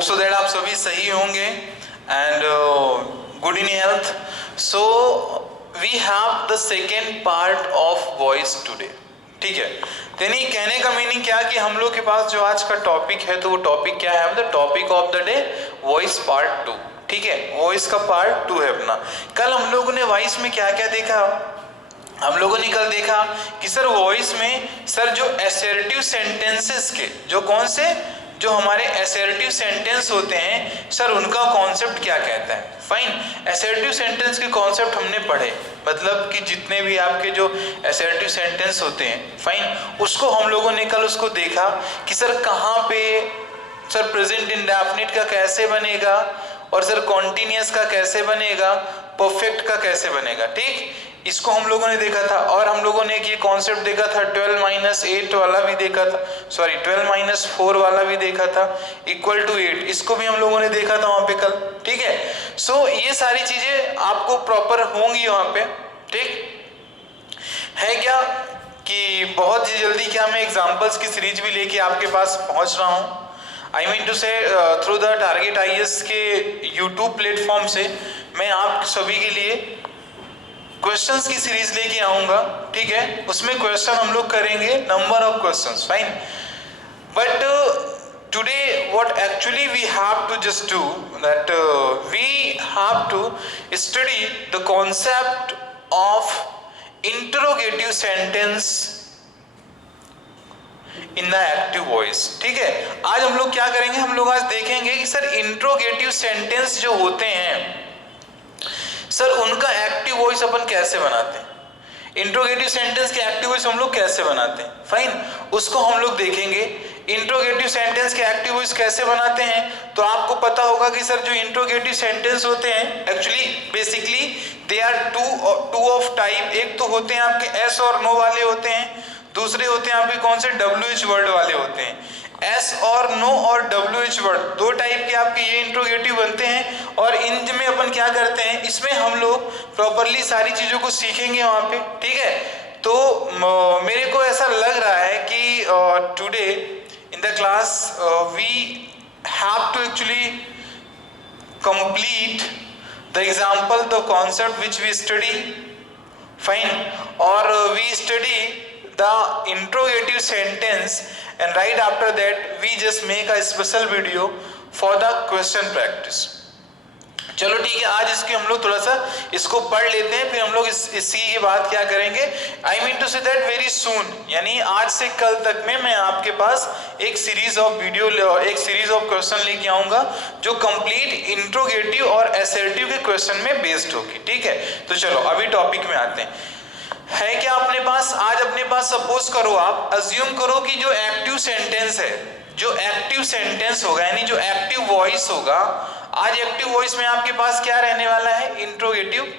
Hope so that आप सभी सही होंगे and good in health. So we have the second part of voice today. ठीक है, यानी कहने का मीनिंग क्या कि हम लोग के पास जो आज का टॉपिक है, तो वो टॉपिक क्या है? The topic of the day voice part 2. ठीक है, वॉइस का पार्ट 2 है अपना. कल हम लोगों ने वॉइस में क्या क्या देखा? हम लोगों ने कल देखा कि सर वॉइस में सर जो असर्टिव सेंटेंसेस के जो कौन से जो हमारे असर्टिव सेंटेंस होते हैं सर उनका कॉन्सेप्ट क्या कहता है. फाइन, असर्टिव सेंटेंस के कॉन्सेप्ट हमने पढ़े, मतलब कि जितने भी आपके जो असर्टिव सेंटेंस होते हैं, फाइन, उसको हम लोगों ने कल उसको देखा कि सर कहाँ पे सर प्रेजेंट इंडेफिनिट का कैसे बनेगा और सर कॉन्टिन्यूअस का कैसे बनेगा, परफेक्ट का कैसे बनेगा. ठीक, इसको हम लोगों ने देखा था. और हम लोगों ने ये कॉन्सेप्ट देखा था 12-8 वाला भी देखा था, सॉरी 12-4 वाला भी देखा था, इक्वल टू 8, इसको भी हम लोगों ने देखा था वहां पे कल. ठीक है, सो ये सारी चीजें आपको प्रॉपर होंगी वहां पे. ठीक है क्या कि बहुत ही जल्दी क्या मैं एग्जांपल्स की सीरीज भी लेके आपके पास पहुंच रहा हूं. आई मीन टू से थ्रू द टारगेट आईएएस के यूट्यूब प्लेटफॉर्म से मैं आप सभी के लिए क्वेश्चंस की सीरीज लेके आऊंगा. ठीक है, उसमें क्वेश्चन हम लोग करेंगे, number of questions. Fine, but today what actually we have to just do that we have to study the concept of interrogative sentence in the active voice. ठीक है, आज हम लोग क्या करेंगे? हम लोग आज देखेंगे कि सर इंट्रोगेटिव सेंटेंस जो होते हैं सर उनका एक्टिव वॉइस अपन कैसे बनाते हैं. इंट्रोगेटिव सेंटेंस के एक्टिव वॉइस हम लोग कैसे बनाते हैं. फाइन, उसको हम लोग देखेंगे. इंट्रोगेटिव सेंटेंस के एक्टिव वॉइस कैसे बनाते हैं, तो आपको पता होगा कि सर जो इंट्रोगेटिव सेंटेंस होते हैं actually basically they are two of type. एक तो होते हैं आपके एस और नो वाले होते हैं, दूसरे होते हैं आपके कौन से WH वर्ड वाले होते हैं. एस और नो और WH वर्ड दो टाइप के आपके ये इंट्रोगेटिव बनते हैं. और इनमें अपन क्या करते हैं, इसमें हम लोग प्रॉपरली सारी चीजों को सीखेंगे वहां पे. ठीक है, तो मेरे को ऐसा लग रहा है कि today in the class we have to actually complete the example the concept which we study. Fine, और we study the interrogative sentence and right after that we just make a special video for the question practice. चलो ठीक है, आज इसकी हम लोग थोड़ा सा इसको पढ़ लेते हैं, फिर हम लोग इसी के बाद क्या करेंगे. I mean to say that very soon, यानी आज से कल तक में मैं आपके पास एक सीरीज ऑफ वीडियो, एक सीरीज ऑफ क्वेश्चन लेके आऊंगा जो कंप्लीट इंट्रोगेटिव और असर्टिव के क्वेश्चन में बेस्ड होगी. ठीक है, तो चलो अभी टॉपिक में आते हैं. है क्या अपने पास आज अपने पास सपोज करो, आप अज्यूम करो कि जो एक्टिव सेंटेंस है, जो एक्टिव सेंटेंस होगा यानी जो एक्टिव वॉइस होगा, आज एक्टिव वॉइस में आपके पास क्या रहने वाला है? इंट्रोगेटिव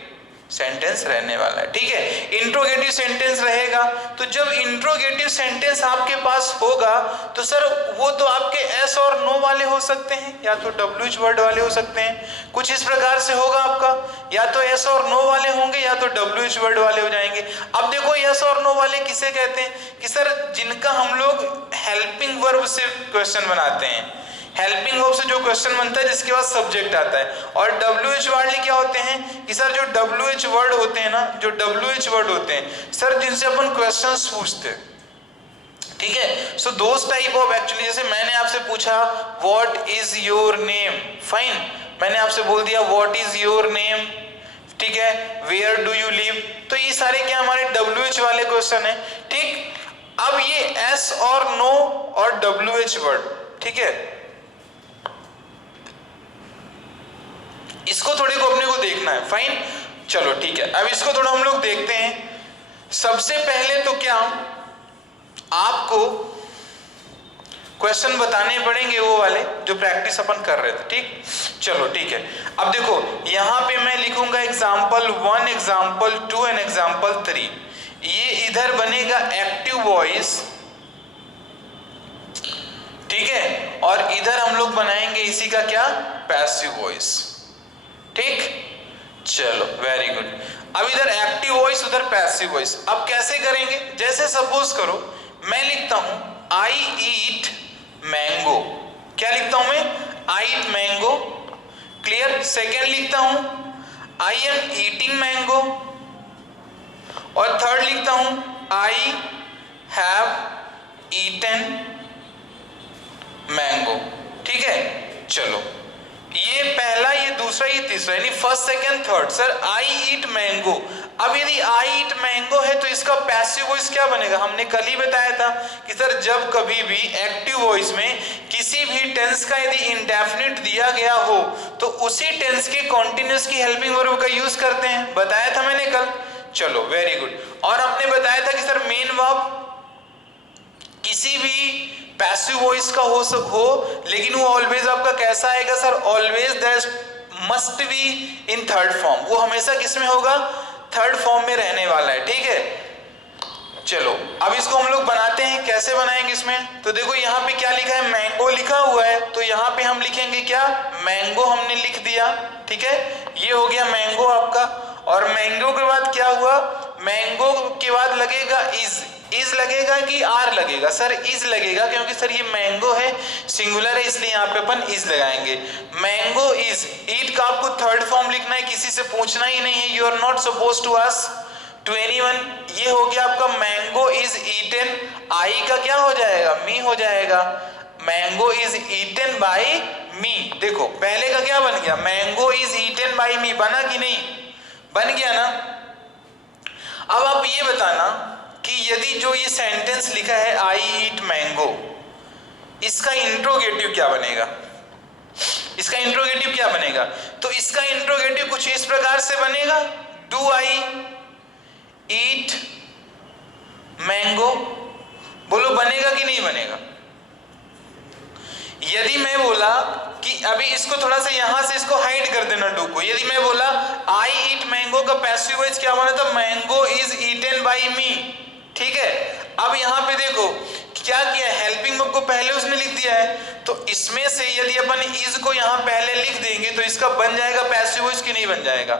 सेंटेंस रहने वाला है. ठीक है, इंट्रोगेटिव सेंटेंस रहेगा. तो जब इंट्रोगेटिव सेंटेंस आपके पास होगा तो सर वो तो आपके एस और नो वाले हो सकते हैं या तो WH वर्ड वाले हो सकते हैं. कुछ इस प्रकार से होगा आपका, या तो एस और नो वाले होंगे या तो WH वर्ड वाले हो जाएंगे. अब देखो एस और नो वाले किसे कहते हैं कि सर जिनका हम लोग हेल्पिंग वर्ब से क्वेश्चन बनाते हैं. हेल्पिंग वर्ब से जो क्वेश्चन बनता है जिसके बाद सब्जेक्ट आता है. और WH वाले क्या होते हैं कि सर जो WH वर्ड होते हैं ना, जो WH वर्ड होते हैं सर जिनसे अपन क्वेश्चंस पूछते हैं. ठीक है, सो दोस टाइप ऑफ एक्चुअली, जैसे मैंने आपसे पूछा what is your name. Fine, मैंने आपसे बोल दिया व्हाट इज योर नेम. ठीक है, वेयर डू यू लिव. तो ये सारे क्या हमारे WH वाले क्वेश्चन है. ठीक, अब ये एस और नो और WH वर्ड, ठीक है, इसको थोड़े को अपने को देखना है. फाइन, चलो ठीक है, अब इसको थोड़ा हम लोग देखते हैं. सबसे पहले तो क्या आपको क्वेश्चन बताने पड़ेंगे वो वाले जो प्रैक्टिस अपन कर रहे थे. ठीक, चलो ठीक है. अब देखो यहां पे मैं लिखूंगा एग्जाम्पल 1, एग्जाम्पल 2 एंड एग्जाम्पल 3. ये इधर बनेगा एक्टिव वॉइस. ठीक है, और इधर हम लोग बनाएंगे इसी का क्या? Passive voice. ठीक, चलो वेरी गुड. अब इधर एक्टिव वॉइस उधर पैसिव वॉइस. अब कैसे करेंगे? जैसे सपोज करो मैं लिखता हूं आई ईट मैंगो. क्या लिखता हूं मैं? आई ईट मैंगो, क्लियर। सेकेंड लिखता हूं आई एम ईटिंग मैंगो, और थर्ड लिखता हूं आई हैव ईटन मैंगो, ठीक है। चलो ये पहला, ये दूसरा, ये तीसरा, यानी first second third. Sir I eat mango, अब यदि आई ईट मैंगो है तो इसका पैसिव वॉइस क्या बनेगा? हमने कल ही बताया था कि सर जब कभी भी एक्टिव वॉइस में किसी भी टेंस का यदि इंडेफिनिट दिया गया हो तो उसी टेंस के कॉन्टिन्यूस की हेल्पिंग वर्ब का यूज करते हैं, बताया था मैंने कल। चलो वेरी गुड। और आपने बताया था कि सर मेन वर्ब किसी भी पैसिव वॉइस का हो लेकिन वो ऑलवेज आपका कैसा आएगा sir? Always that must be in third form, वो हमेशा किस में होगा? थर्ड फॉर्म में रहने वाला है, ठीक है। चलो अब इसको हम लोग बनाते हैं, कैसे बनाएंगे इसमें? तो देखो यहाँ पे क्या लिखा है? मैंगो लिखा हुआ है, तो यहाँ पे हम लिखेंगे क्या? मैंगो हमने लिख दिया, ठीक है। ये हो गया मैंगो आपका। और मैंगो के बाद क्या हुआ? मैंगो के बाद लगेगा इज लगेगा कि आर लगेगा? सर इज लगेगा, क्योंकि सर ये मैंगो है, सिंगुलर है, इसलिए यहाँ पे अपन इज लगाएंगे। मैंगो इज, ईट का आपको थर्ड फॉर्म लिखना है, किसी से पूछना ही नहीं है, you are not suppose to ask to anyone. ये हो गया आपका मैंगो इज ईटन, आई का क्या हो जाएगा? मी हो जाएगा। मैंगो इज ईटन बाय मी, देखो पहले का क्या बन गया? मैंगो इज ईटन बाय मी, बना कि नहीं? बन गया ना। अब आप ये बताना कि यदि जो ये सेंटेंस लिखा है आई ईट मैंगो, इसका इंट्रोगेटिव क्या बनेगा? इसका इंट्रोगेटिव क्या बनेगा? तो इसका इंट्रोगेटिव कुछ इस प्रकार से बनेगा, डू आई ईट मैंगो। बोलो बनेगा कि नहीं बनेगा? यदि मैं बोला कि अभी इसको थोड़ा सा यहां से इसको हाइड कर देना डू को, यदि मैं बोला आई ईट मैंगो का पैसिव वॉइस क्या बना था? Mango is eaten by me, ठीक है। अब यहां पे देखो क्या किया, हेल्पिंग वर्ब को पहले उसने लिख दिया है, तो इसमें से यदि अपन इज को यहां पहले लिख देंगे तो इसका बन जाएगा पैसिव वॉइस कि नहीं बन जाएगा?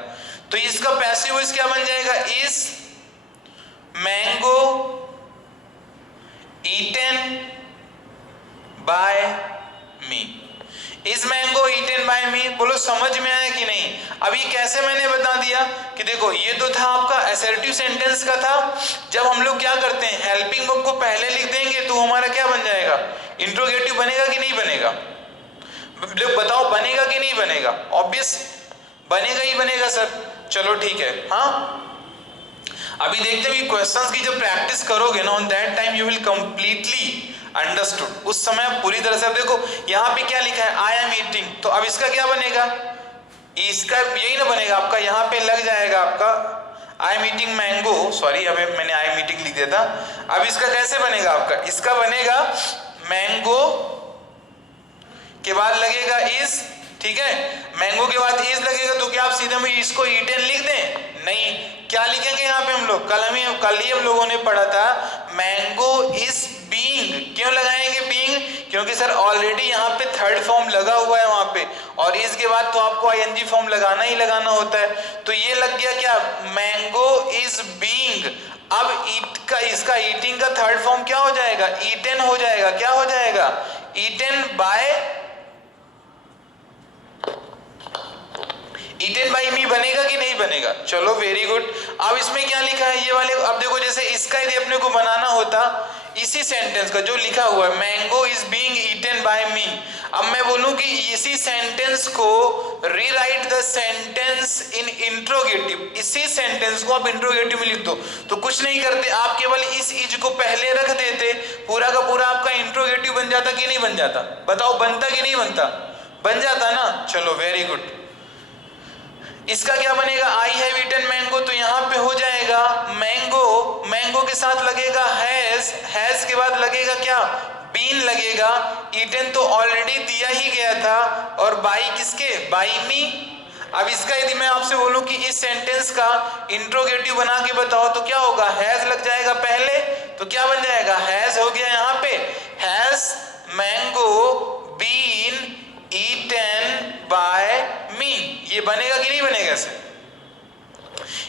तो इसका पैसिव वॉइस क्या बन जाएगा? Is mango eaten by me, is mango eaten by me. बोलो समझ में आया कि नहीं? अभी कैसे मैंने बता दिया कि देखो ये तो था आपका असर्टिव सेंटेंस का था, जब हम लोग क्या करते हैं हेल्पिंग वर्ब को पहले लिख देंगे तो हमारा क्या बन जाएगा? इंट्रोगेटिव बनेगा कि नहीं बनेगा? बताओ बनेगा कि नहीं बनेगा? ऑब्वियस बनेगा ही बनेगा सर। चलो ठीक है। हाँ अभी देखते हैं क्वेश्चंस की जब प्रैक्टिस करोगे ना, on that time you will completely understood. उस समय आप पूरी तरह से, अब देखो यहाँ पे क्या लिखा है? आई एम ईटिंग, तो अब इसका क्या बनेगा? इसका यही ना बनेगा आपका, यहाँ पे लग जाएगा आपका I am eating mango, sorry अभी मैंने आई एम ईटिंग लिख दिया था। अब इसका कैसे बनेगा आपका? इसका बनेगा मैंगो के बाद लगेगा इज, ठीक है। मैंगो के बाद इज लगेगा, तो क्या आप सीधे में इसको ईटन लिख दें? नहीं, क्या लिखेंगे यहाँ पे हम लोग? कल ही हम लोगों ने पढ़ा था मैंगो इज बीइंग। क्यों लगाएंगे बीइंग? क्योंकि सर ऑलरेडी यहाँ पे थर्ड फॉर्म लगा हुआ है वहां पे, और इज के बाद तो आपको आईएनजी फॉर्म लगाना ही लगाना होता है। तो ये लग गया क्या? Mango is being. अब ईट का, इसका ईटिंग का थर्ड फॉर्म क्या हो जाएगा? ईटन हो जाएगा। क्या हो जाएगा? ईटन बाय, ईटन बाय मी बनेगा कि नहीं बनेगा? चलो वेरी गुड। अब इसमें क्या लिखा है ये वाले? अब देखो जैसे इसका यदि अपने को बनाना होता इसी सेंटेंस का जो लिखा हुआ है mango is being eaten by me, अब मैं बोलूं कि इसी सेंटेंस को rewrite the sentence in interrogative, इसी सेंटेंस को आप इंट्रोगेटिव में लिख दो, तो कुछ नहीं करते आप, केवल इस इज को पहले रख देते, पूरा का पूरा आपका इंट्रोगेटिव बन जाता कि नहीं बन जाता? बताओ बनता कि नहीं बनता? बन जाता ना। चलो वेरी गुड। इसका क्या बनेगा? आई हैव ईटन मैंगो, तो यहाँ पे हो जाएगा मैंगो, मैंगो के साथ लगेगा हैज, हैज के बाद लगेगा क्या? बीन लगेगा। ईटन तो ऑलरेडी दिया ही गया था, और बाई किसके? बाई मी। अब इसका यदि मैं आपसे बोलूं कि इस सेंटेंस का इंट्रोगेटिव बना के बताओ तो क्या होगा? हैज लग जाएगा पहले, तो क्या बन जाएगा? हैज हो गया यहाँ पे, has mango been eaten by me. ये बनेगा कि नहीं बनेगा? ऐसे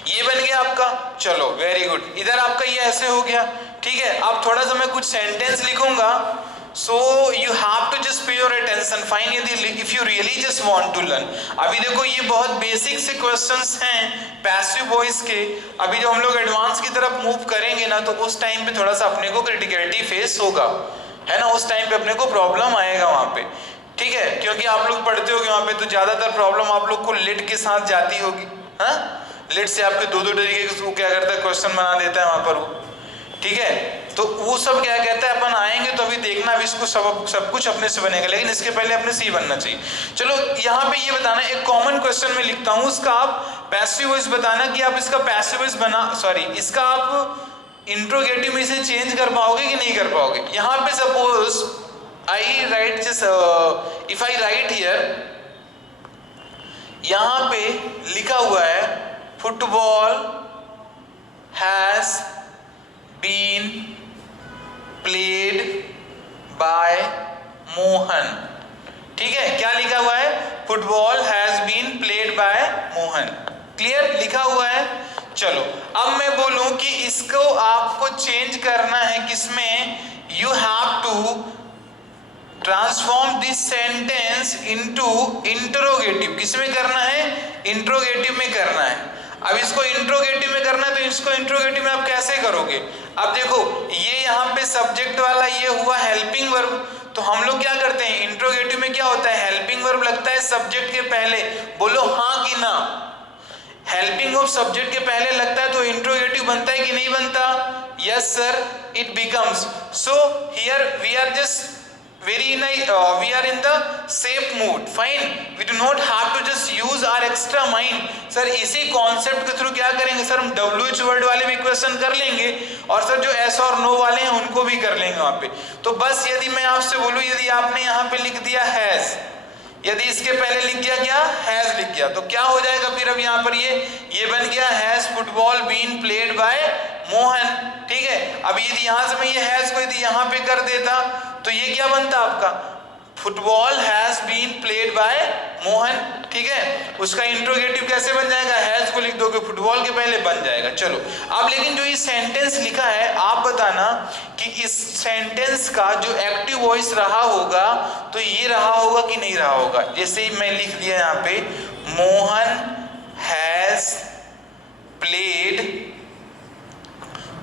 ये बन गया आपका। चलो वेरी गुड। इधर आपका ये ऐसे हो गया, ठीक है। अब थोड़ा सा मैं कुछ सेंटेंस लिखूंगा so you have to just pay your attention fine, यदि if you really just want to learn. अभी देखो ये बहुत बेसिक से क्वेश्चंस हैं पैसिव वॉइस के। अभी जो हम लोग एडवांस की तरफ मूव करेंगे ना, तो उस टाइम पे थोड़ा सा अपने को क्रिटिकलिटी फेस होगा, है ना, उस टाइम पे अपने को प्रॉब्लम आएगा वहां पे, ठीक है, क्योंकि आप लोग पढ़ते होगे वहां पे तो ज्यादातर प्रॉब्लम आप लोग को लिट के साथ जाती होगी। हाँ, लिट से आपके दो तरीके के क्या करता है, क्वेश्चन बना देता है वहां पर वो, ठीक है। तो वो सब क्या कहता है, अपन आएंगे तो अभी देखना, अभी इसको सब कुछ अपने से बनेगा, लेकिन इसके पहले अपने से ही बनना चाहिए। चलो यहाँ पे ये बताना, एक कॉमन क्वेश्चन में लिखता हूँ, उसका आप पैसिव वॉइस बताना कि आप इसका पैसिव वॉइस इसका आप इंट्रोगेटिव में इसे चेंज कर पाओगे कि नहीं कर पाओगे। यहाँ पे suppose I write if I write here, यहाँ पे लिखा हुआ है football has been played by Mohan, ठीक है, क्या लिखा हुआ है, football has been played by Mohan, clear लिखा हुआ है। चलो अब मैं बोलूं कि इसको आपको चेंज करना है किसमें, you have to transform this sentence into interrogative. किसमें करना है, इंट्रोगेटिव में करना है। अब इसको इंट्रोगेटिव में करना है तो इसको इंट्रोगेटिव में आप कैसे करोगे। अब देखो ये यहाँ पे सब्जेक्ट वाला ये हुआ हेल्पिंग वर्ब, तो हम लोग क्या करते हैं, इंट्रोगेटिव में क्या होता है, हेल्पिंग वर्ब लगता है सब्जेक्ट के पहले, बोलो हाँ कि ना, हेल्पिंग वर्ब सब्जेक्ट के पहले लगता है तो इंट्रोगेटिव बनता है कि नहीं बनता, yes sir it becomes. So here we are just we are in the safe mood, fine, we do not have to just use our extra mind। Sir इसी कॉन्सेप्ट के थ्रू क्या करेंगे सर, हम WH वर्ड वाले भी question कर लेंगे और सर जो एस और नो वाले हैं उनको भी कर लेंगे वहां पे। तो बस यदि मैं आपसे बोलूं, यदि आपने यहाँ पे लिख दिया हैज, यदि इसके पहले लिख गया क्या, हैज लिख गया, तो क्या हो जाएगा फिर, अब यहाँ पर ये बन गया has football been played by Mohan, ठीक है। अब यदि यहाँ से मैं ये हैज को यदि यहाँ पे कर देता तो ये क्या बनता आपका, football has been played by Mohan, ठीक है। उसका इंट्रोगेटिव कैसे बन जाएगा, हैज को लिख दोगे फुटबॉल के पहले, बन जाएगा। चलो अब लेकिन जो ये सेंटेंस लिखा है आप बताना कि इस सेंटेंस का जो एक्टिव वॉइस रहा होगा तो ये रहा होगा कि नहीं रहा होगा। जैसे ही मैं लिख दिया यहाँ पे मोहन हैज प्लेड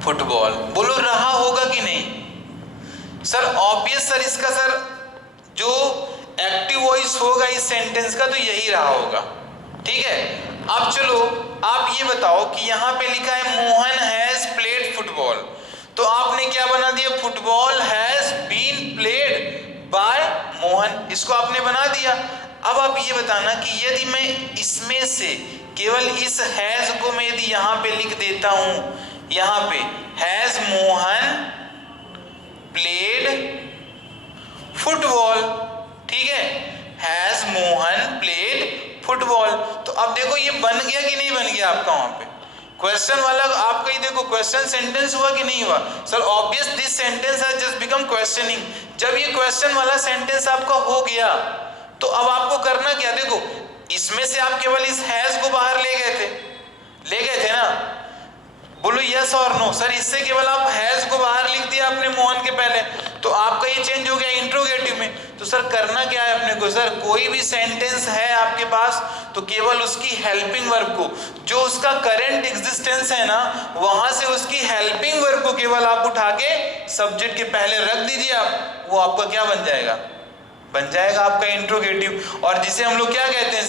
फुटबॉल, बोलो रहा होगा कि नहीं सर, ऑब्वियस सर, इसका सर जो एक्टिव वॉइस होगा इस सेंटेंस का तो यही रहा होगा, ठीक है। अब चलो आप ये बताओ कि यहाँ पे लिखा है मोहन हैज प्लेड फुटबॉल, तो आपने क्या बना दिया, football has been played by Mohan, इसको आपने बना दिया। अब आप ये बताना कि यदि मैं इसमें से केवल इस हैज को मैं यदि यहाँ पे लिख देता हूं, यहाँ पे हैज मोहन प्लेड फुटबॉल, ठीक है, हैज मोहन प्लेड फुटबॉल, तो अब देखो ये बन गया कि नहीं बन गया आपका, वहां पे क्वेश्चन वाला आपका ही देखो क्वेश्चन सेंटेंस हुआ कि नहीं हुआ sir, obvious this sentence has just become questioning. जब ये क्वेश्चन वाला सेंटेंस आपका हो गया तो अब आपको करना क्या, देखो इसमें से आप केवल इस हैज को बाहर ले गए थे ना, बोलो यस और नो सर, इससे केवल आप हैज को बाहर लिख दिया आपने मोहन के पहले, तो आपका ये चेंज हो गया इंट्रोगेटिव में। तो सर करना क्या है अपने को, सर कोई भी सेंटेंस है आपके पास तो केवल उसकी हेल्पिंग वर्ब को, जो उसका करंट एग्जिस्टेंस है ना, वहां से उसकी हेल्पिंग वर्ब को केवल आप उठा के सब्जेक्ट के पहले रख दीजिए, आप वो आपका क्या बन जाएगा, बन जाएगा आपका इंट्रोगेटिव। और जिसे हम लोग क्या कहते हैं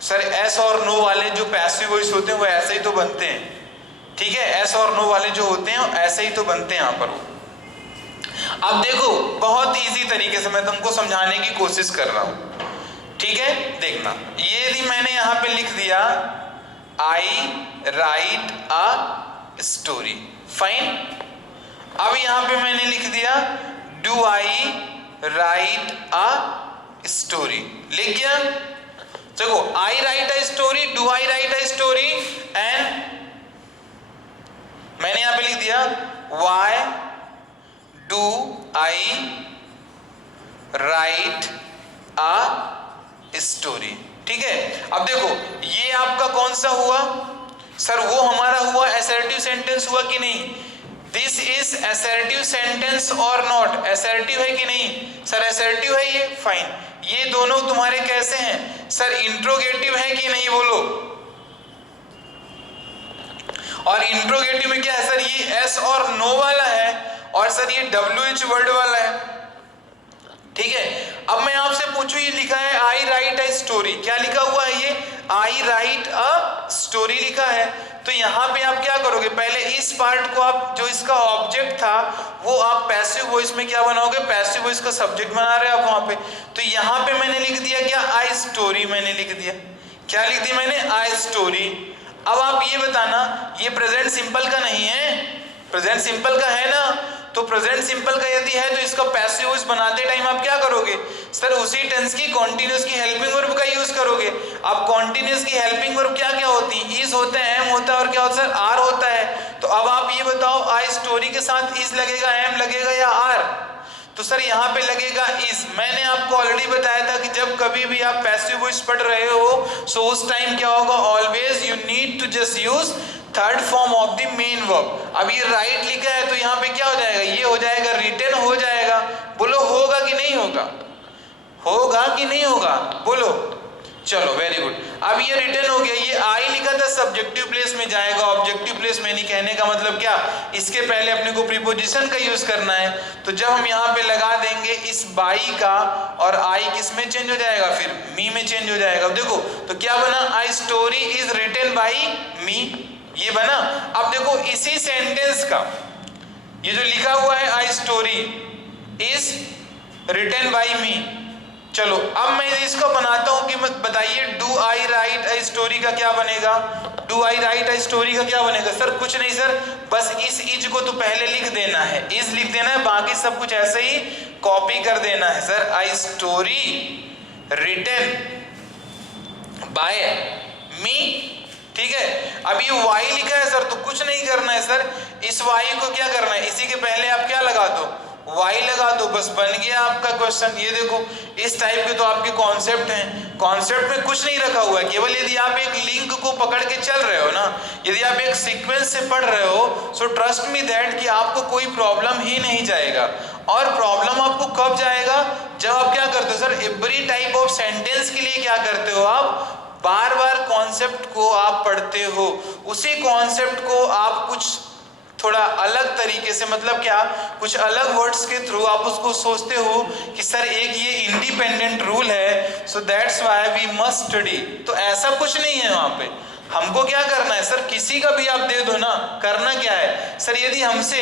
सर एस और नो वाले जो पैसिव वॉइस होते हैं वो ऐसे ही तो बनते हैं, ठीक है, एस और नो वाले जो होते हैं ऐसे ही तो बनते हैं यहाँ पर। अब देखो बहुत इजी तरीके से मैं तुमको समझाने की कोशिश कर रहा हूं, ठीक है, देखना। ये यदि मैंने यहाँ पे लिख दिया I write a story, fine. अब यहाँ पे मैंने लिख दिया do I write a story, लिख गया। देखो I write a story, do I write a story, and मैंने यहां पे लिख दिया why do I write a story, ठीक है। अब देखो ये आपका कौन सा हुआ सर, वो हमारा हुआ असर्टिव सेंटेंस हुआ कि नहीं, दिस इज असर्टिव सेंटेंस और नॉट? असर्टिव है कि नहीं सर? असर्टिव है ये, फाइन। ये दोनों तुम्हारे कैसे हैं सर? इंट्रोगेटिव है कि नहीं, बोलो। और इंट्रोगेटिव में क्या है सर? ये एस और नो वाला है, और सर ये WH वर्ड वाला है, ठीक है। अब मैं आपसे पूछूं, ये लिखा है आई राइट अ स्टोरी, क्या लिखा हुआ है? ये आई राइट अ स्टोरी लिखा है। तो यहाँ पे आप क्या करोगे? पहले इस पार्ट को आप, जो इसका ऑब्जेक्ट था वो आप पैसिव वॉइस में क्या बनाओगे? पैसिव वॉइस का सब्जेक्ट बना रहे हैं आप वहां पे। तो यहाँ पे मैंने लिख दिया क्या? आई स्टोरी मैंने लिख दिया। क्या लिख दिया मैंने? आई स्टोरी। अब आप ये बताना, ये प्रेजेंट सिंपल का नहीं है? प्रेजेंट सिंपल का है ना? तो प्रेजेंट सिंपल का यदि है तो इसका पैसिव वॉइस बनाते टाइम आप क्या करोगे सर? उसी टेंस की कॉन्टिन्यूअस की हेल्पिंग वर्ब का यूज करोगे। अब कॉन्टिन्यूअस की हेल्पिंग वर्ब क्या क्या होती है? इज होता है, एम होता है, और क्या होता है सर? आर होता है। तो अब आप ये बताओ, आई स्टोरी के साथ इज लगेगा, एम लगेगा या आर? तो सर यहाँ पे लगेगा इज। मैंने आपको ऑलरेडी बताया था कि जब कभी भी आप पैसिव वॉइस पढ़ रहे हो सो उस टाइम क्या होगा? Always you need to just use third form of the main verb. अब ये राइट लिखा है तो यहाँ पे क्या हो जाएगा? ये हो जाएगा रिटन हो जाएगा। बोलो होगा कि नहीं होगा? होगा कि नहीं होगा? बोलो। चलो वेरी गुड। अब ये रिटन हो गया। ये आई लिखा था सब्जेक्टिव प्लेस में जाएगा, ऑब्जेक्टिव प्लेस में नहीं। कहने का मतलब क्या? इसके पहले अपने को प्रीपोजिशन का यूज करना है। तो जब हम यहाँ पे लगा देंगे इस बाई का, और आई किस में चेंज हो जाएगा? फिर मी में चेंज हो जाएगा। देखो तो क्या बना? आई स्टोरी इज रिटन बाई मी, ये बना। अब देखो इसी सेंटेंस का ये जो लिखा हुआ है आई स्टोरी इज रिटन बाई मी। चलो अब मैं इसको बनाता हूं कि बताइए do I write a story का क्या बनेगा? Do I write a story का क्या बनेगा सर? कुछ नहीं सर, बस इस इज को तो पहले लिख देना है, इज लिख देना है, बाकी सब कुछ ऐसे ही कॉपी कर देना है sir. I story written by me, ठीक है। अब ये वाई लिखा है सर, तो कुछ नहीं करना है सर। इस वाई को क्या करना है? इसी के पहले आप क्या लगा दो? वाई लगा दो, बस बन गया आपका क्वेश्चन। ये देखो इस टाइप के तो आपके कॉन्सेप्ट हैं। कॉन्सेप्ट में कुछ नहीं रखा हुआ है, केवल यदि आप एक लिंक को पकड़ के चल रहे हो ना, यदि आप एक सीक्वेंस से पढ़ रहे हो, सो ट्रस्ट मी दैट कि आपको कोई प्रॉब्लम ही नहीं जाएगा। और प्रॉब्लम आपको कब जाएगा? जब आप क्या करते हो sir? Every type of sentence के लिए क्या करते हो आप? बार बार कॉन्सेप्ट को आप पढ़ते हो, उसी कॉन्सेप्ट को आप कुछ थोड़ा अलग तरीके से, मतलब क्या, कुछ अलग वर्ड्स के थ्रू आप उसको सोचते हो कि सर एक ये इंडिपेंडेंट रूल है, so that's why we must study. तो ऐसा कुछ नहीं है वहां पे। हमको क्या करना है सर? किसी का भी आप दे दो ना, करना क्या है सर? यदि हमसे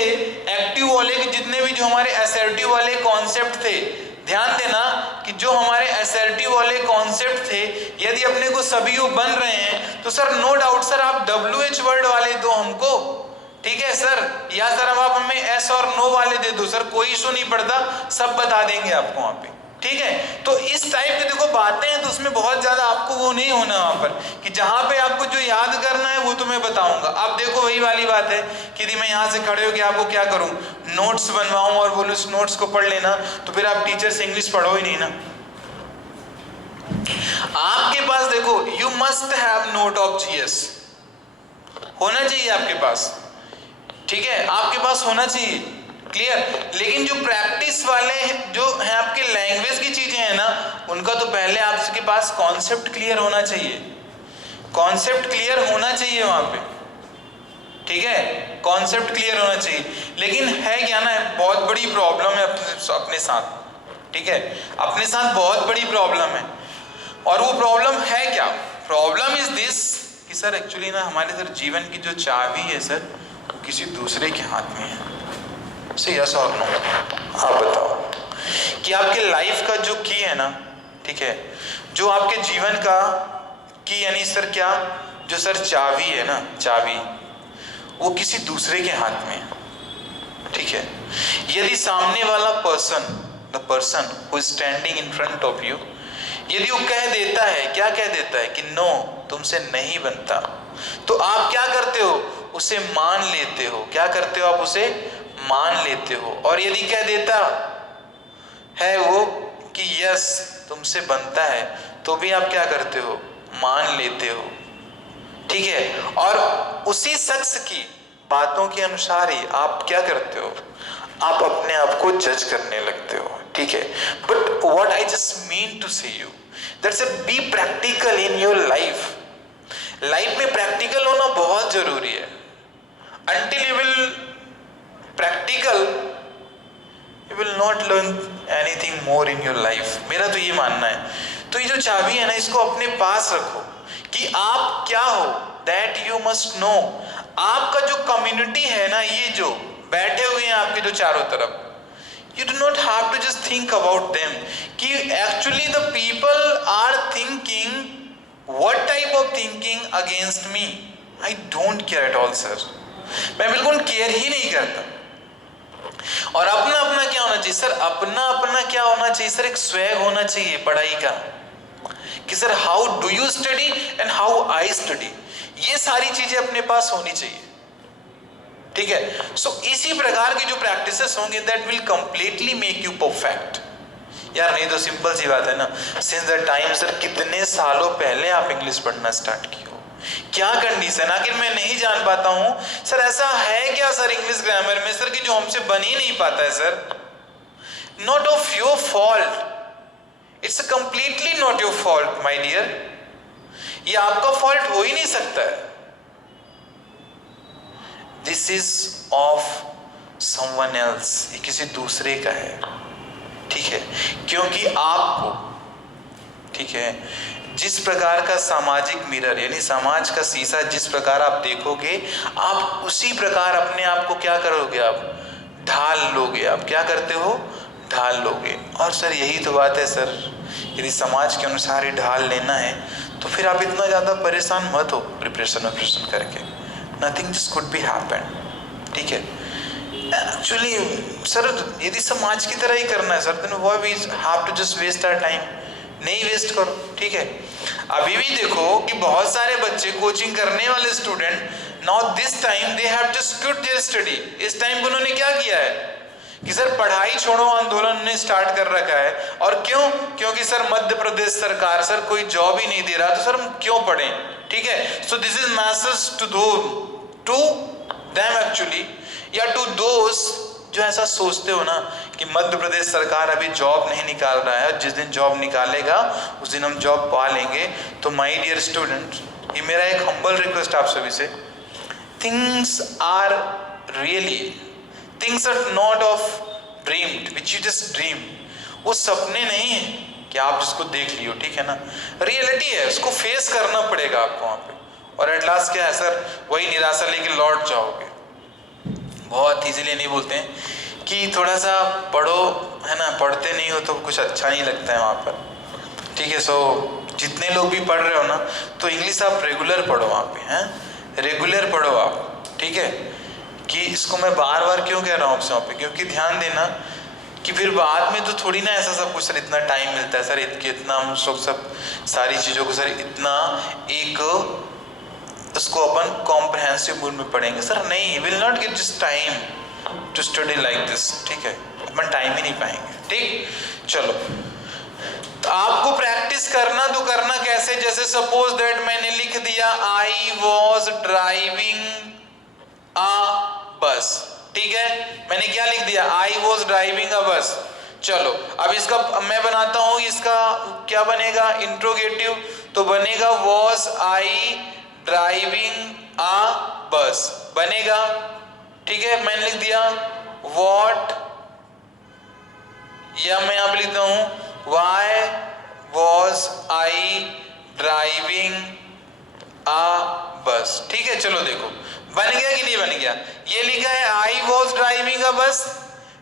एक्टिव वाले के जितने भी जो हमारे असर्टिव वाले कॉन्सेप्ट थे, ध्यान देना कि जो हमारे असर्टिव वाले कॉन्सेप्ट थे, यदि अपने को सभी वो बन रहे हैं तो सर नो डाउट सर आप WH वर्ड वाले दो हमको, ठीक है सर, या सर अब आप हमें एस और नो वाले दे दो सर, कोई इशू नहीं पड़ता, सब बता देंगे आपको वहां पे, ठीक है। तो इस टाइप की देखो बातें हैं, तो उसमें बहुत ज्यादा आपको वो नहीं होना वहां पर कि जहां पे आपको जो याद करना है वो तो मैं बताऊंगा। अब देखो वही वाली बात है कि यदि मैं यहाँ से खड़े होकर आपको क्या करूं, नोट्स बनवाऊं और बोलूं इस नोट्स को पढ़ लेना, तो फिर आप टीचर से इंग्लिश पढ़ो ही नहीं ना। आपके पास देखो you must have note of GS होना चाहिए आपके पास, ठीक है, आपके पास होना चाहिए, क्लियर। लेकिन जो प्रैक्टिस वाले जो है आपके लैंग्वेज की चीजें हैं ना, उनका तो पहले आपके पास कॉन्सेप्ट क्लियर होना चाहिए, कॉन्सेप्ट क्लियर होना चाहिए वहां पे, ठीक है, कॉन्सेप्ट क्लियर होना चाहिए। लेकिन है क्या ना, बहुत बड़ी प्रॉब्लम है अपने साथ, ठीक है, अपने साथ बहुत बड़ी प्रॉब्लम है। और वो प्रॉब्लम है क्या? प्रॉब्लम इज दिस कि सर एक्चुअली ना हमारे सर जीवन की जो चाबी है सर वो किसी दूसरे के हाथ में है। से यस और नो आप बताओ कि आपके लाइफ का जो की है ना, ठीक है, जो आपके जीवन का की यानी सर क्या, जो सर चाबी है ना, चाबी वो किसी दूसरे के हाथ में है, ठीक है। यदि सामने वाला person, the person who is standing in front of you, यदि वो कह देता है, क्या कह देता है कि नो तुमसे नहीं बनता, तो आप क्या करते हो? उसे मान लेते हो। क्या करते हो? आप उसे मान लेते हो। और यदि कह देता है वो कि यस तुमसे बनता है, तो भी आप क्या करते हो? मान लेते हो, ठीक है। और उसी शख्स की बातों के अनुसार ही आप क्या करते हो, आप अपने आप को जज करने लगते हो, ठीक है। But what I just mean to say you that's be practical in your life. Life में प्रैक्टिकल होना बहुत जरूरी है। Until you will practical, you will not learn anything more in your life। मेरा तो ये मानना है। तो ये जो चाबी है ना, इसको अपने पास रखो कि आप क्या हो, that you must know। आपका जो कम्युनिटी है ना, ये जो बैठे हुए हैं आपके जो चारों तरफ, you do not have to just think about them कि actually the people are thinking what type of thinking against me। I don't care at all sir, मैं बिल्कुल केयर ही नहीं करता। और अपना अपना क्या होना चाहिए सर, अपना अपना क्या होना चाहिए सर, एक स्वैग होना चाहिए पढ़ाई का कि sir how do you study and how I study, ये सारी चीजें अपने पास होनी चाहिए, ठीक है। सो इसी प्रकार की जो प्रैक्टिसेस होंगे that will completely make you perfect. यार नहीं तो सिंपल सी बात है ना, सिंस द टाइम सर, कितने सालों पहले आप इंग्लिश पढ़ना स्टार्ट किए, क्या कंडीशन, आखिर मैं नहीं जान पाता हूं सर, ऐसा है क्या सर इंग्लिश ग्रामर में सर कि जो हमसे बन ही नहीं पाता है sir. Not of your fault, it's completely not your fault my dear, ये आपका फॉल्ट हो ही नहीं सकता है। This is of someone else, ये किसी दूसरे का है, ठीक है। क्योंकि आपको, ठीक है, जिस प्रकार का सामाजिक मिरर यानी समाज का शीशा जिस प्रकार आप देखोगे, आप उसी प्रकार अपने आप को क्या करोगे, आप ढाल लोगे। आप क्या करते हो, ढाल लोगे। और सर यही तो बात है सर, यदि समाज के अनुसार ही ढाल लेना है तो फिर आप इतना ज़्यादा परेशान मत हो प्रिपरेशन करके, nothing just could be happen, ठीक है। एक्चुअली सर यदि समाज की तरह ही करना है sir, then why we have to just waste our time, नहीं वेस्ट करो, ठीक है। अभी भी देखो कि बहुत सारे बच्चे कोचिंग करने वाले student, now this time they have just quit their study. इस टाइम उन्होंने क्या किया है कि सर पढ़ाई छोड़ो आंदोलन ने स्टार्ट कर रखा है। और क्यों, क्योंकि सर मध्य प्रदेश सरकार सर कोई जॉब ही नहीं दे रहा, तो सर हम क्यों पढ़ें, ठीक है। So this is message to them actually, या टू दोस जो ऐसा सोचते हो ना कि मध्य प्रदेश सरकार अभी जॉब नहीं निकाल रहा है, जिस दिन जॉब निकालेगा उस दिन हम जॉब पा लेंगे। तो माय डियर स्टूडेंट, ये मेरा एक हम्बल रिक्वेस्ट आप सभी से, things are really, things are not of dreamed which you just dream. वो सपने नहीं है कि आप जिसको देख लियो, ठीक है ना, रियलिटी है, उसको फेस करना पड़ेगा आपको वहाँ पे। और एट लास्ट क्या है सर, वही निराशा लेके लौट जाओगे। बहुत इजीली नहीं बोलते हैं कि थोड़ा सा पढ़ो, है ना, पढ़ते नहीं हो तो कुछ अच्छा नहीं लगता है वहाँ पर, ठीक है। सो जितने लोग भी पढ़ रहे हो ना, तो इंग्लिश आप रेगुलर पढ़ो वहाँ पे, हैं, रेगुलर पढ़ो आप, ठीक है। कि इसको मैं बार बार क्यों कह रहा हूँ आपसे वहाँ पे, क्योंकि ध्यान देना कि फिर बाद में तो थोड़ी ना ऐसा सब कुछ सर इतना टाइम मिलता है सर, इतना हम सब सारी चीज़ों को सर इतना एक उसको अपन कॉम्प्रहेंसिव मूड में पढ़ेंगे सर, नहीं, will not get this time to study like this, ठीक है, अपन टाइम ही नहीं पाएंगे, ठीक। चलो, तो आपको प्रैक्टिस करना तो करना कैसे, जैसे सपोज दैट मैंने लिख दिया आई वॉज ड्राइविंग अ बस, ठीक है, मैंने क्या लिख दिया, आई वॉज ड्राइविंग अ बस। चलो अब इसका मैं बनाता हूं, इसका क्या बनेगा, इंट्रोगेटिव, तो बनेगा वॉज आई ड्राइविंग अ बस बनेगा, ठीक है। मैंने लिख दिया व्हाट, या मैं यहां पे लिखता हूं why was I driving a बस, ठीक है। चलो देखो बन गया कि नहीं बन गया, ये लिखा है आई वॉज ड्राइविंग अ बस,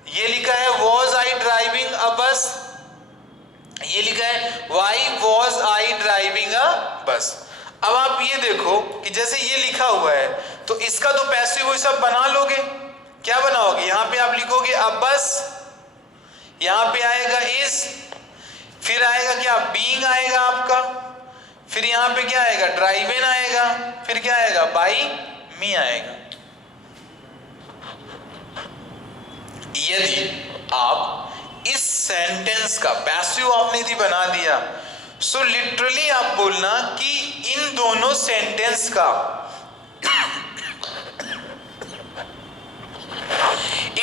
ये लिखा है वॉज आई ड्राइविंग अ बस, ये लिखा है Y was I driving a बस। अब आप ये देखो कि जैसे ये लिखा हुआ है तो इसका तो पैसिव वॉइस आप बना लोगे, क्या बनाओगे, यहां पे आप लिखोगे अब बस, यहां पे आएगा इज, फिर आएगा क्या, बीइंग आएगा आपका, फिर यहां पे क्या आएगा, ड्राइव इन आएगा, फिर क्या आएगा, बाई मी आएगा। यदि आप इस सेंटेंस का पैसिव आपने यदि बना दिया, सो लिटरली आप बोलना कि इन दोनों सेंटेंस का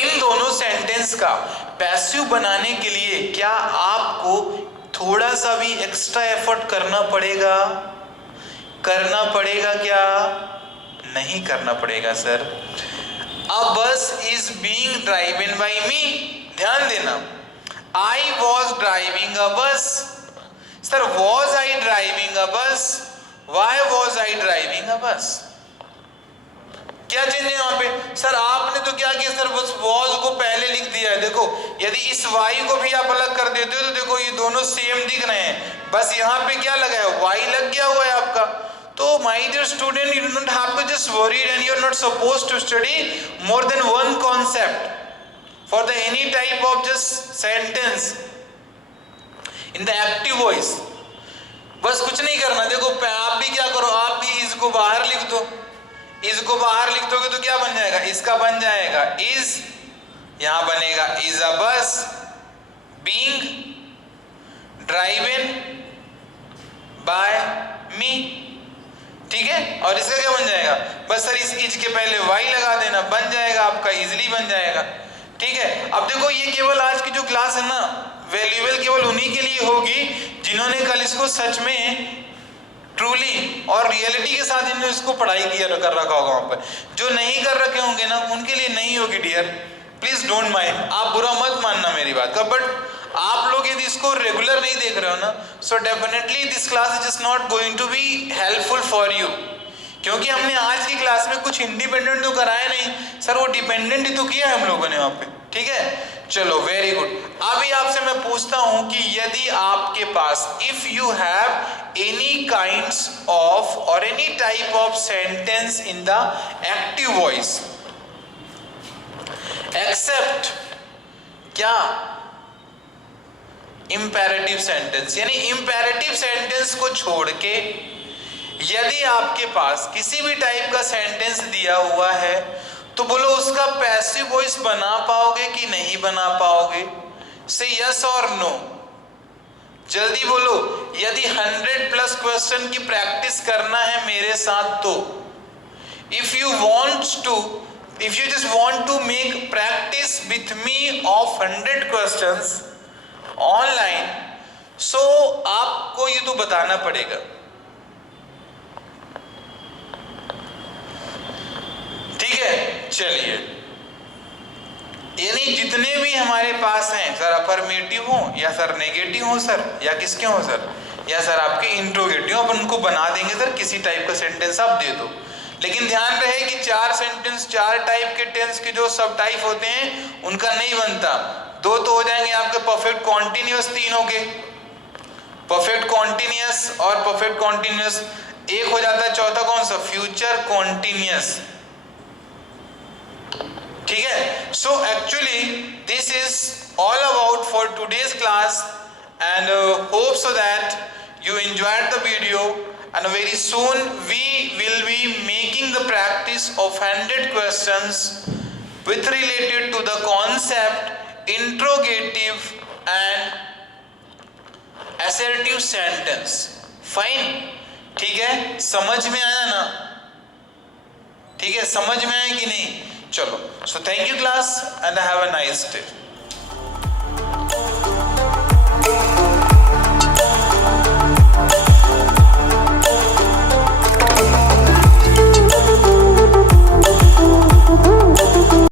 इन दोनों सेंटेंस का पैसिव बनाने के लिए क्या आपको थोड़ा सा भी एक्स्ट्रा एफर्ट करना पड़ेगा? करना पड़ेगा क्या? नहीं करना पड़ेगा sir. A bus is being driven by me, ध्यान देना, I was driving a bus. Sir was I driving a bus, why was I driving a bus? क्या चेंज है यहाँ पे? सर आपने तो क्या किया सर, बस वॉज को पहले लिख दिया है। देखो यदि इस वाई को भी आप अलग कर देते हो तो देखो ये दोनों सेम दिख रहे हैं, बस यहाँ पे क्या लगा है, वाई लग गया हुआ है आपका। तो my dear student, you do not have to just worry and you are not supposed to study more than one concept for the any type of just sentence in the active voice. बस कुछ नहीं करना। देखो आप भी क्या करो, आप भी इसको बाहर लिख दो। इसको बाहर लिख दोगे तो क्या बन जाएगा, इसका बन जाएगा इज, यहां बनेगा इज अ बस बीइंग ड्राइवन बाय मी, ठीक है। और इसका क्या बन जाएगा, बस सर इस इज के पहले वाई लगा देना, बन जाएगा आपका, इजिली बन जाएगा, ठीक है। अब देखो ये केवल आज की जो क्लास है ना, वैल्यूएबल केवल उन्हीं के लिए होगी जिन्होंने कल इसको सच में ट्रूली और रियलिटी के साथ इन्होंने इसको पढ़ाई किया कर रखा होगा वहां पर। जो नहीं कर रखे होंगे ना उनके लिए नहीं होगी डियर, प्लीज डोंट माइंड, आप बुरा मत मानना मेरी बात का। बट आप लोग यदि इसको रेगुलर नहीं देख रहे हो ना, so definitely this class is just not going to be helpful for you, क्योंकि हमने आज की क्लास में कुछ इंडिपेंडेंट तो कराया नहीं सर, वो डिपेंडेंट ही तो किया है हम लोगों ने वहां पे, ठीक है। चलो वेरी गुड। अभी आपसे मैं पूछता हूं कि यदि आपके पास if you have any kinds of और any type of sentence in the active voice except क्या इंपेरेटिव सेंटेंस, यानी इंपेरेटिव सेंटेंस को छोड़ के यदि आपके पास किसी भी टाइप का सेंटेंस दिया हुआ है तो बोलो उसका पैसिव वॉइस बना पाओगे कि नहीं बना पाओगे? से यस और नो, जल्दी बोलो। यदि 100+ क्वेश्चन की प्रैक्टिस करना है मेरे साथ तो if you just want to make practice with me of 100 questions online, so आपको ये तो बताना पड़ेगा, ठीक है। चलिए, यानी जितने भी हमारे पास हैं सर, अफर्मेटिव हो या सर नेगेटिव हो सर, या किसके हो सर, या सर आपके इंट्रोगेटिव, अपन उनको बना देंगे सर, किसी टाइप का सेंटेंस आप दे दो। लेकिन ध्यान रहे कि 4 सेंटेंस 4 टाइप के टेंस के जो सब टाइप होते हैं उनका नहीं बनता। 2 तो हो जाएंगे आपके परफेक्ट कॉन्टिन्यूअस, 3 हो गए परफेक्ट कॉन्टिन्यूअस और परफेक्ट कॉन्टिन्यूअस, एक हो जाता है चौथा कौन सा, फ्यूचर कॉन्टिन्यूअस, ठीक है। So actually this is all about for today's class and hope so that you enjoyed the video, and very soon we will be making the practice of 100 questions with related to the concept interrogative and assertive sentence. Fine, ठीक है, समझ में आया ना, ठीक है, समझ में आया कि नहीं? चलो, so thank you class and have a nice day.